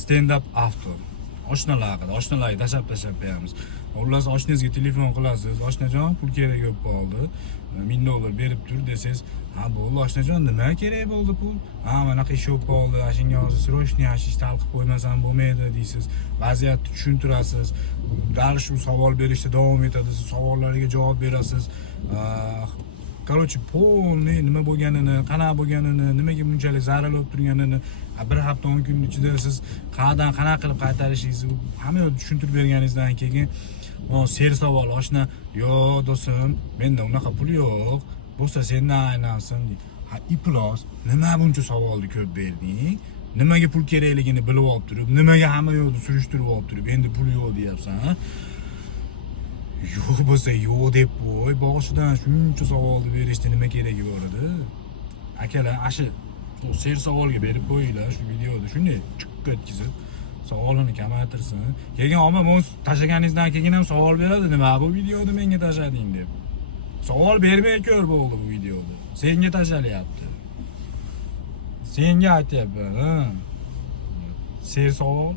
stand up avto. Oshnalar haqida, oshnalarga tashab beramiz. Xullas, oshnangizga telefon qilasiz. Oshnajon, pul kerak bo'lib qoldi. $1000 berib tur desangiz, ha bo'ldi oshnajon, nima kerak bo'ldi pul? Ha, mana ish bo'lib qoldi. Ashunga hozir srochniy ish talqib qo'ymasam bo'lmaydi deysiz. Vaziyatni tushuntirasiz. Dar shu savol berishda davom etadi. Siz savollariga javob berasiz. Короче, полный nima bo'lganini, qanaqa bo'lganini, nimaga bunchalik zarar olib turganini, bir hafta 10 kun ichida siz qanaqa qilib qaytarishingizni hamma yo'lni tushuntirib berganingizdan keyin ser savol oshna, "Yo'q, do'stim, menda unaqa pul yo'q. Bo'lsa sendan aylansin" deydi. Ha, iplos, nima buncha savolni ko'p berding? Nimaga pul kerakligini bilib olib turib, nimaga hamma yo'lni surishtirib olib turib, endi pul yo'q deyapsan, ha? Yo'q bo'lsa yo'q deb qo'y. Boshidan shuncha savolni berishda nima keragi bor edi? Akalar, ashi ser savolga berib qo'yinglar shu videoda. Shunday chiqib o'tkazib, savolini kamaytirsin. Keyin omma tashlaganingizdan keyin ham savol beradi, nima bu videoda menga tashlading deb. Savol bermay ko'r bo'ldi bu videoda. Senga tashlalyapti. Senga aytyapman, ha? Ser savol